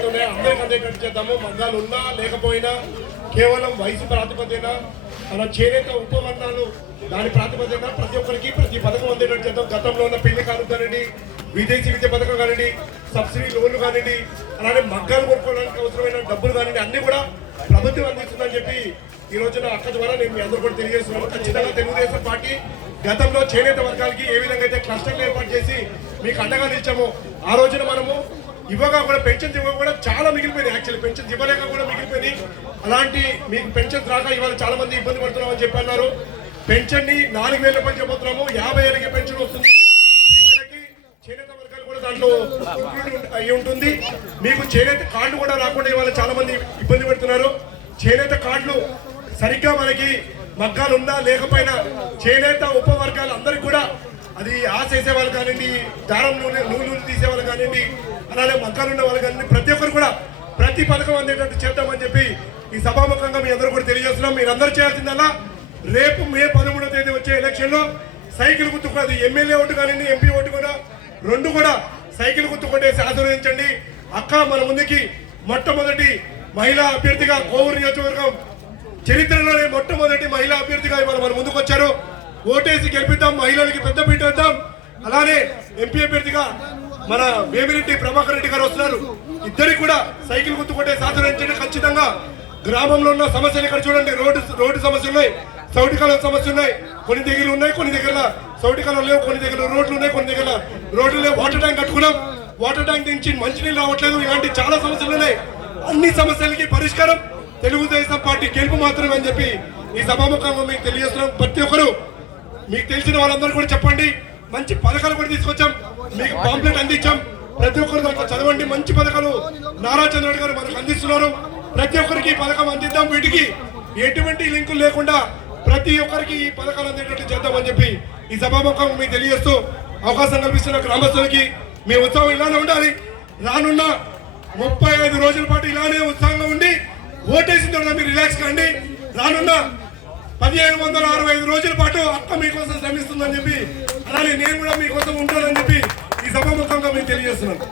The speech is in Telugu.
ఉన్నాయి అందరికి చేద్దాము. మందాలు ఉన్నా లేకపోయినా కేవలం వయసు ప్రాతిపదికన మన చేనేత ఉపవర్ణాలు దాని ప్రాతిపదికన ప్రతి ఒక్కరికి ప్రతి పథకం అందేటట్టు చేద్దాం. గతంలో ఉన్న పెళ్ళి కారు కానివ్వండి విదేశీ విద్య పథకం కానివ్వండి సబ్సిడీ లోన్లు కానివ్వండి అలానే మగ్గాలు కొనుక్కోవడానికి అవసరమైన డబ్బులు కానివ్వండి అన్ని కూడా ప్రభుత్వం అందిస్తుందని చెప్పి ఈ రోజున అక్క ద్వారా నేను మీ అందరూ కూడా తెలియజేస్తున్నాను. ఖచ్చితంగా తెలుగుదేశం పార్టీ గతంలో చేనేత వర్గాలకి ఏ విధంగా అయితే క్లస్టర్లు ఏర్పాటు చేసి మీకు అండగా నిలిచామో ఆ రోజున మనము ఇవ్వగా కూడా పెన్షన్స్ ఇవ్వగా కూడా చాలా మిగిలిపోయింది యాక్చువల్లీ పెన్షన్స్ ఇవ్వలేక కూడా మిగిలిపోయింది. అలాంటి మీకు పెన్షన్స్ రాక ఇవాళ చాలా మంది ఇబ్బంది పడుతున్నామని చెప్పి అన్నారు. పెన్షన్ని నాలుగు వేల రూపాయలు చెప్పబోతున్నాము యాభై ఏళ్ళకి పెన్షన్ వస్తుంది. చేనేత వర్గాలు కూడా దాంట్లో అయి ఉంటుంది. మీకు చేనేత కార్డు కూడా రాకుండా ఇవాళ చాలా మంది ఇబ్బంది పడుతున్నారు. చేనేత కార్డులు సరిగ్గా మనకి మగ్గాలు ఉందా లేకపోయినా చేనేత ఉపవర్గాలు అందరికి కూడా అది ఆశ వేసే వాళ్ళు కానివ్వండి దారం నూనె నూనె తీసే వాళ్ళు కానివ్వండి అలానే మగ్గాలు ఉన్న వాళ్ళు కానివ్వండి ప్రతి ఒక్కరు కూడా ప్రతి పథకం అందేటట్టు చేద్దామని చెప్పి ఈ సభాముఖంగా మీ అందరూ కూడా తెలియజేస్తున్నాం. మీరు అందరూ చేయాల్సిందల్లా రేపు మే పదమూడవ తేదీ వచ్చే ఎలక్షన్లో సైకిల్ గుర్తుకు ఎమ్మెల్యే ఓటు కానివ్వండి ఎంపీ ఓటు కూడా రెండు కూడా సైకిల్ గుర్తుకొట్టేసి ఆశీర్వదించండి. అక్క మన ముందుకి మొట్టమొదటి మహిళా అభ్యర్థిగా కోవూరు నియోజకవర్గం చరిత్రలోనే మొట్టమొదటి మహిళా అభ్యర్థిగా ఇవాళ మన ముందుకు వచ్చారు ఓటేసి గెలిపిద్దాం మహిళలకి పెద్ద పీట వేద్దాం. అలానే ఎంపీ అభ్యర్థిగా మన వేమిరెడ్డి ప్రభాకర్ రెడ్డి గారు వస్తున్నారు. ఇద్దరికి కూడా సైకిల్ గుర్తుకొట్టే సాధనించండి ఖచ్చితంగా గ్రామంలో ఉన్న సమస్యలు ఇక్కడ చూడండి. రోడ్డు రోడ్డు సమస్యలు ఉన్నాయి. సౌటి కాలం ఉన్నాయి. కొన్ని దగ్గర ఉన్నాయి కొన్ని దగ్గర సౌటి కాలం లేవు కొన్ని దగ్గర రోడ్లు ఉన్నాయి కొన్ని దగ్గర రోడ్లు లేవు. వాటర్ ట్యాంక్ కట్టుకున్నాం. వాటర్ ట్యాంక్ నుంచి మంచినీళ్ళు రావట్లేదు. ఇలాంటి చాలా సమస్యలు ఉన్నాయి. అన్ని సమస్యలకి పరిష్కారం తెలుగుదేశం పార్టీ గెలుపు మాత్రమే అని చెప్పి ఈ సభాముఖంగా మేము తెలియజేస్తున్నాం. ప్రతి ఒక్కరు మీకు తెలిసిన వాళ్ళందరూ కూడా చెప్పండి. మంచి పథకాలు కూడా తీసుకొచ్చాం. మీకు పాంప్లెట్ అందించాం. ప్రతి ఒక్కరు దాంట్లో చదవండి. మంచి పథకాలు నారా చంద్రుడు గారు మనకు అందిస్తున్నారు. ప్రతి ఒక్కరికి ఈ పథకం అందిద్దాం వీటికి. ఎటువంటి లింకులు లేకుండా ప్రతి ఒక్కరికి ఈ పథకాలు అందేటట్టు చేద్దామని చెప్పి ఈ సభాముఖం మీకు తెలియజేస్తూ అవకాశం కల్పిస్తున్న గ్రామస్తులకి మీ ఉత్సవం ఇలానే ఉండాలి. రానున్న ముప్పై ఐదు రోజుల పాటు ఇలానే ఉత్సాహంగా ఉండి ఓటేసిన తర్వాత మీరు రిలాక్స్ కండి రానున్న పదిహేను వందల అరవై ఐదు రోజుల పాటు అక్క మీకోసం శ్రమిస్తుందని చెప్పి అలానే నేను కూడా మీకోసం ఉంటానని చెప్పి ఈ సభాముఖంగా మీకు తెలియజేస్తున్నాను.